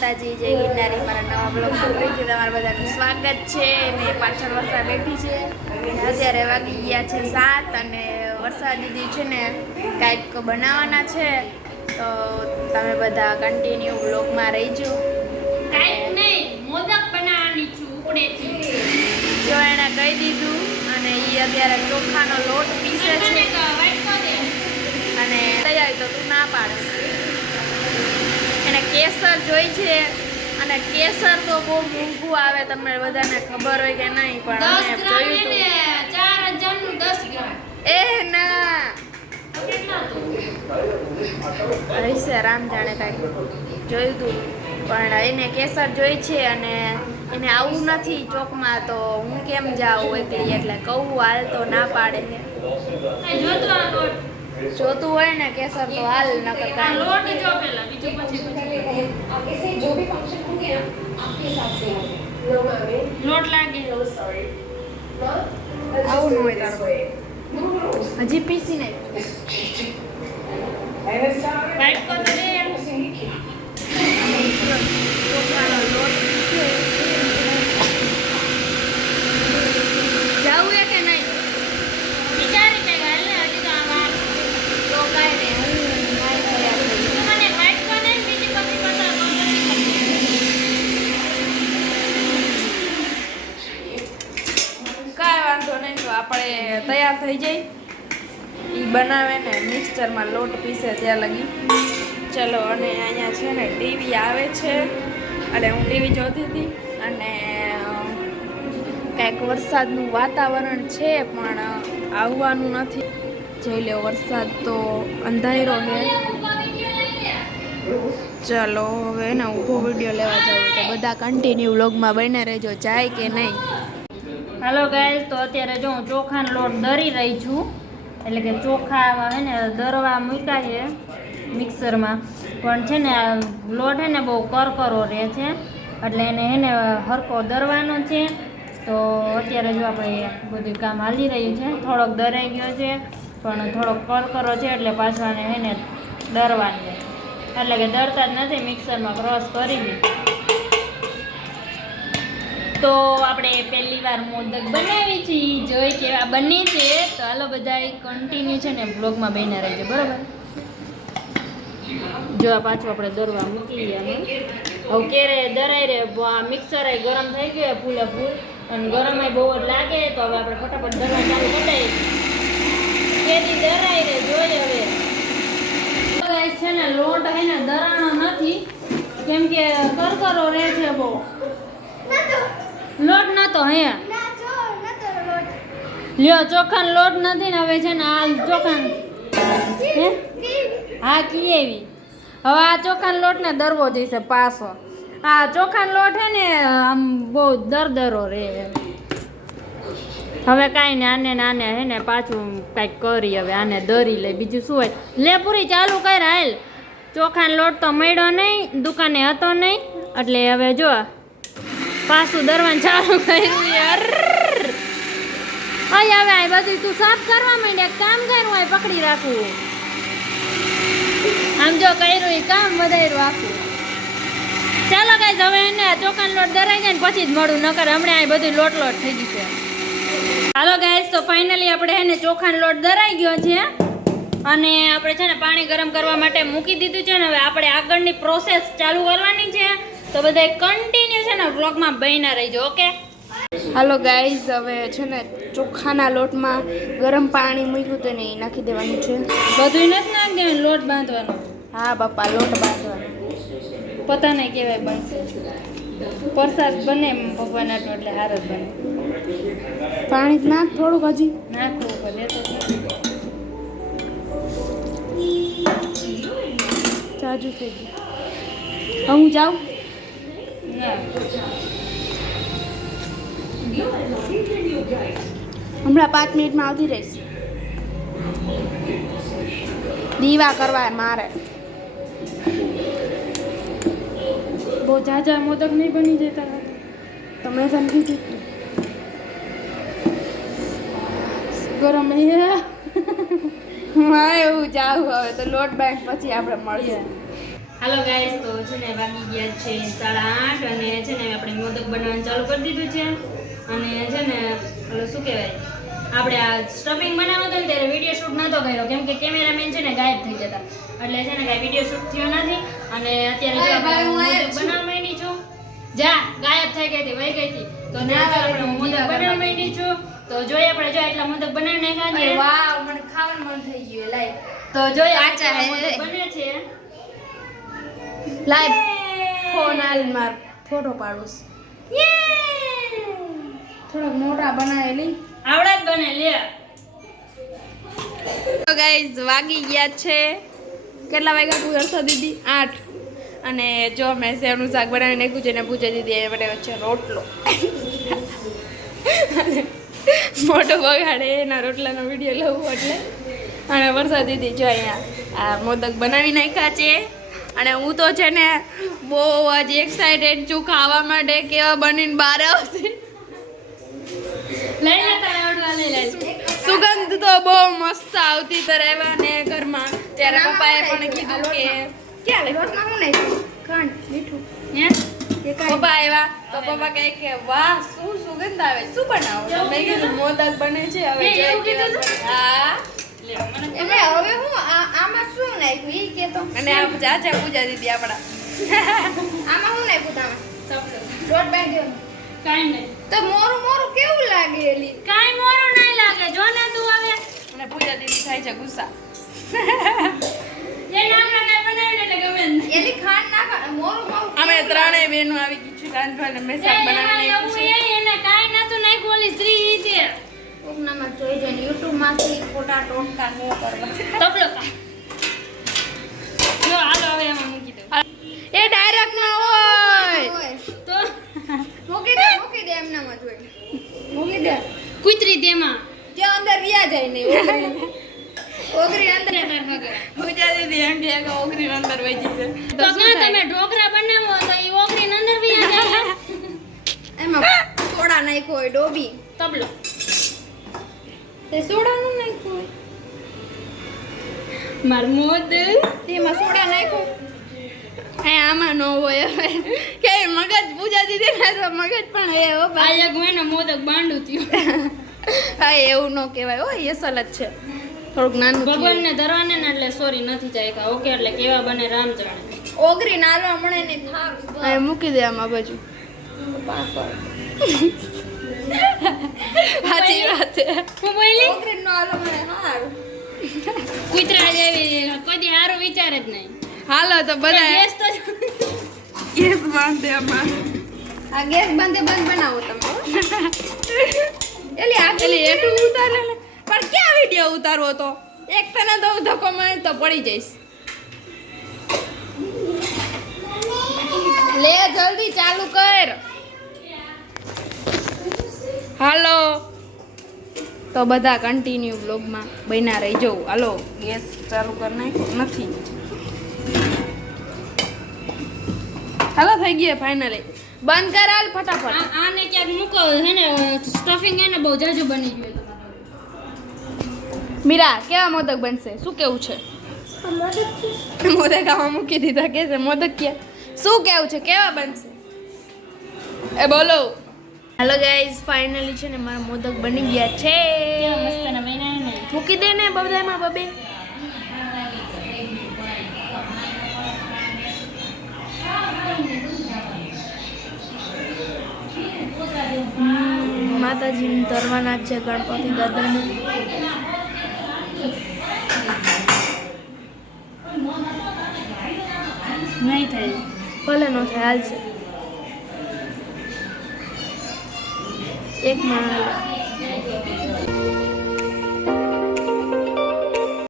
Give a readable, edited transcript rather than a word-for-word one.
માતાજી, જય ગિરનારી. મારા નવા બ્લોગમાં ફરીથી તમારા બધાનું સ્વાગત છે. ને પાછળ વરસાદ બેઠી છે. અત્યારે વાગી ગયા છે 7 અને વરસાદ દીદી છે ને કાંઈક બનાવવાના છે, તો તમે બધા કન્ટિન્યુ બ્લોગમાં રહીજો. કાંઈક નહીં, મોદક બનાવવાની છું ઉપડેથી. જો એણે કહી દીધું અને એ અત્યારે ચોખાનો લોટ પીસે છે અને તૈયારી તો તું ના પાડે. એને કેસર જોઈ છે અને કેસર તો બહુ મોંઘું આવે, તમને બધાને ખબર હોય કે નહીં, પણ અમે જોયું હતું 4000 નું 10 ગ્રામ. એ ના હશે રામ જાણે કાંઈ જોયું હતું, પણ એને કેસર જોઈ છે અને એને આવું નથી ચોકમાં, તો હું કેમ જાઉં એકલી, એટલે કહું હાલ તો ના પાડે છે. જોતું હોય ને કેસર તો હાલ, નકર કાંઈ લોટ જો પેલા બીજું પછી जो भी फंक्शन होंगे ना आपके हिसाब से લોટ લાગે. આવું ન હોય તારું. હજી પીસી નહીં વાઈટ કો તો દે. ચોખાનો લોટ પીસે. જાવું કે નહીં? વિચારી કે હાલ ને હજી તો આમાં તો કાંઈ નહીં, હું મારી તૈયાર થઈ. તું મને વાઈટ કો ને બીજી પછી બતા કાંઈ વાંધો નહીં, તો આપણે તૈયાર થઈ જાય. એ બનાવે ને મિક્સચરમાં લોટ પીસે ત્યાં લગી. ચલો, અને અહીંયા છે ને ટીવી આવે છે એટલે હું ટીવી જોતી હતી અને કાંઈક વરસાદનું વાતાવરણ છે પણ આવવાનું નથી. જોઈ લો, વરસાદ તો અંધારો છે. ચલો હવે ને ઊભો વિડીયો લેવા જાઉં, તો બધા કન્ટિન્યુ વ્લોગમાં બને રહેજો. જાય કે નહીં? હાલો ગાઈસ, તો અત્યારે જો હું ચોખાનો લોટ દરી રહી છું, એટલે કે ચોખામાં હે ને દરવા મૂક્યા છે મિક્સરમાં, પણ છે ને આ લોટ હે ને બહુ કરકરો રહે છે, એટલે એને હે ને હરકો દરવાનો છે. તો અત્યારે જો આપણે બધું કામ હાલી રહ્યું છે, થોડોક દરાઈ ગયો છે પણ થોડોક કરકરો છે, એટલે પાછો આને હે ને દરવાનું છે, એટલે કે દરતા જ નથી, મિક્સરમાં ક્રોસ કરી દીધું. તો આપણે પહેલી વાર મોદક બનાવી છે, જોઈ કેવા બની છે. તો હાલો બધા કન્ટિન્યુ છે ને બ્લોગમાં બન્યા રહેજો, બરાબર? જો આ પાછું આપણે દરવા મૂકી ગયા. હવે ક્યારે દરાઈ રે, આ મિક્સર ગરમ થઈ ગયો ફૂલે ફૂલ, અને ગરમ બહુ જ લાગે, તો હવે આપણે ફટાફટ દરવા ચાલુ કરી કેદી દરાઈ રે જોઈએ. હવે છે ને લોટ હે ને દરાણો નથી, કેમ કે કરકરો રહે છે બહુ. લોટ નતો હે લ્યો, ચોખાનો લોટ નથી ને હવે છે ને આ ચોખાનો હે હા કી એવી. હવે આ ચોખાનો લોટ ને દરવો જઈશે પાછો. આ ચોખાનો લોટ હે ને આમ બહુ દરદરો રે. હવે કાંઈ ને આને હે ને પાછું કાંઈક કરી, હવે આને દરી લે, બીજું શું હોય. લે પૂરી ચાલુ કર હાલ. ચોખાનો લોટ તો મળ્યો નહીં, દુકાને હતો નહીં, એટલે હવે જો પાછું દરવાનું ચાલુ કર્યું યાર. અહીં હવે આ બધું તું સાફ કરવા માંડે, કામ કર્યું હોય પકડી રાખવું. આમ જો કર્યું એ કામ વધાર્યું આખું. ચાલો ગાઈસ, હવે એને ચોખાનો લોટ દરાઈ જાય ને પછી જ મળું, નકર હમણાં આ બધું લોટ થઈ જશે. હાલો ગાઈસ, તો ફાઇનલી આપણે એને ચોખાનો લોટ દરાઈ ગયો છે અને આપણે છે ને પાણી ગરમ કરવા માટે મૂકી દીધું છે ને હવે આપણે આગળની પ્રોસેસ ચાલુ કરવાની છે. તો બધા કન્ટિન્યુ છે ને વ્લોગમાં બન્યા રહીજો, ઓકે? હાલો ગાઈઝ, હવે છે ને ચોખાના લોટમાં ગરમ પાણી મૂક્યું તો નહીં નાખી દેવાનું છે. બધું નથી નાખ દેવાનું, લોટ બાંધવાનો. હા બાપા, લોટ બાંધવાનો. પતા નહીં કહેવાય બનશે. પ્રસાદ બને ભગવાન આટલું એટલે હાર જ બને. પાણી જ નાખ થોડુંક, હજી નાખવું પડે તો જાજુ થઈ ગયું. હવે હું જાઉં? ના હમણાં 5 મિનિટમાં આવતી રહીશ. દીવા કરવા મારે. બહુ ઝાઝા મોદક નહીં બની જતા. તમે સમજી દીધું. ગરમ હા એવું જાવ. હવે તો લોટ બાંધ પછી આપણે મળીએ. હાલો ગાઈસ, તો છે ને વાગી ગયા છે 8:30 અને છે ને આપણે મોદક બનાવવાનું ચાલુ કરી દીધું છે. અને છે ને ઓલું શું કહેવાય, આપણે આ સ્ટફિંગ બનાવતો ને ત્યારે વિડીયો શૂટ નહોતો કર્યો કેમ કે કેમેરામેન છે ને ગાયબ થઈ જતા, એટલે છે ને કાંઈ વિડીયો શૂટ થયો નથી. અને અત્યારે જો આપણે મોદક બનાવવા માંડી છું. જા ગાયબ થઈ ગઈ હતી, વહી ગઈ હતી. તો આપણે મોદક બનાવવા માંડી છું. તો જોઈએ આપણે જો એટલા મોદક બનાવી નાખ્યા. વાવ, મને ખાવાનું મન થઈ ગયું. લાઈવ તો જોઈએ કાચા હે. મોદક બને છે. લાઈવ ફોન આલ માર ફોટો પાડું. થોડાક મોટા બનાવેલી આવડે જ બને લે. તો ગાઈઝ વાગી ગયા છે, કેટલા વાગ્યા તું હર્ષા દીદી? 8. અને જો મેં સેવનું શાક બનાવી નાખ્યું છે ને પૂજા દીદી એ બનાવ્યો છે રોટલો. મોટો બગાડે એના રોટલાનો વિડીયો લઉં એટલે. અને વર્ષા દીદી જો અહીંયા આ મોદક બનાવી નાખ્યા છે. અને હું તો છે ને બહુ જ એક્સાઇટેડ છું ખાવા માટે, કેવા બનીને બહાર આવશે. લઈ લે તારે આવડવા લઈ લે. સુગંધ તો બહુ મસ્ત આવતી તરેવા ને ઘરમાં. ત્યારે પપ્પાએ પણ કીધું કે ક્યાં લે રોટમાં હું નાખ્યું ખાંડ મીઠું હે કે પપ્પા આવ્યા તો પપ્પા કહે કે વાહ શું સુગંધ આવે, શું બનાવો? તો મેં કીધું મોદક બને છે. હવે એ એવું કીધું તું? હા લે મને એટલે હવે હું આમાં શું નાખ્યું ઈ કે તો. અને આ ચાચા પૂજા દીદી આપણા આમાં હું નાખ્યું તમે લોટ બાંધી દો. કાઈ નહીં. તો મોરું મોરું કેવું લાગે એલી? કાઈ મોરું નહીં લાગે, જો ને તું હવે. અને પૂજા દીદી થાય છે ગુસ્સા. એ નાના કાઈ બનાવીને એટલે ગમે જ નહીં. એની ખાંડ નાખા મોરું મોરું. અમે ત્રણેય બહેનો આવી ગઈ છું રાંધવા ને મેં શાક બનાવી નાખ્યું છે. એને કાઈ નતું નાખ્યું, ઓલી શ્રી ઈ છે. કોકનામાં જોઈ જઈને YouTube માંથી ફોટા ટોટકા નો કરવા. તબલો કા. જો હાલો હવે એમાં મૂકી દો. એ ડાયરેક્ટ ના હોય. તો મૂકી દે એમનામાં જ હોય. મૂકી દે. કુતરી તેમાં ત્યાં અંદર વ્યા જાય નહીં. ઓગરી અંદર તાર હગે. પૂજા દીદી એમ કે ઓગરી અંદર વહી જશે. તો કાં તમે ઢોકળા બનાવો તો ઈ ઓગળી અંદર બી આ જાય. એમાં સોડા નાખ્યો હોય ડોબી. તબલો તે સોડાનું નાખ્યું હોય. માર મોદ તેમાં સોડા નાખ્યો. હે આમાં ન હોય હવે. કે મગજ પૂજા દીદી ને તો મગજ પણ હે હો ભાઈ. આ એક મહિનો મોદક બાંડું થયું. હા એવું ન કહેવાય હો, એ અસલ જ છે. થોડુંક નાનું થયું. ભગવાનને ધરવાને ને એટલે સોરી નથી જાય. ઓકે એટલે કેવા બને રામ જાણે. ઓગરી નાલવા મળે ને થાક. હવે મૂકી દે આમાં બાજુ. સાચી વાત છે. હું બોલી ઓગરી નો હાલો મને હારું. કુતરા જેવી કોઈ દી હારું વિચારે જ નહીં. હાલો તો બધા ગેસ તો ગેસ બાંધે આમાં. આ ગેસ બંધ બનાવો તમે. એલી આગલી એટલું ઉતારે ને. પણ ક્યાં વિડિયો ઉતારવો તો? એક તને દઉં ધક્કો મારે તો પડી જઈશ. લે જલ્દી ચાલુ કર. હાલો તો બધા કન્ટિન્યુ બ્લોગમાં બન્યા રહી જવું. હાલો ગેસ ચાલુ કરી નાખ્યો નથી. હાલો થઈ ગયો ફાઇનલી. બંધ કર હાલ ફટાફટ. આને ક્યાંક મૂકો હે ને સ્ટફિંગ હે ને બહુ જાજુ બની ગયું. મીરા કેવા મોદક બનશે? શું કેવું છે? મોદક આમાં મૂકી દીધા કે છે મોદક ક્યાં? શું કેવું છે? કેવા બનશે એ બોલો. હેલો ગાઈઝ, ફાઇનલી છે ને મારા મોદક બની ગયા છે. કેવા મસ્ત ના બન્યા ને. મૂકી દે ને બધામાં બબે. માતાજીને ધરવાના છે ગણપતિ દાદાને. નહીં થાય. ભલે નો થાય હાલ છે. એક માં હાલે.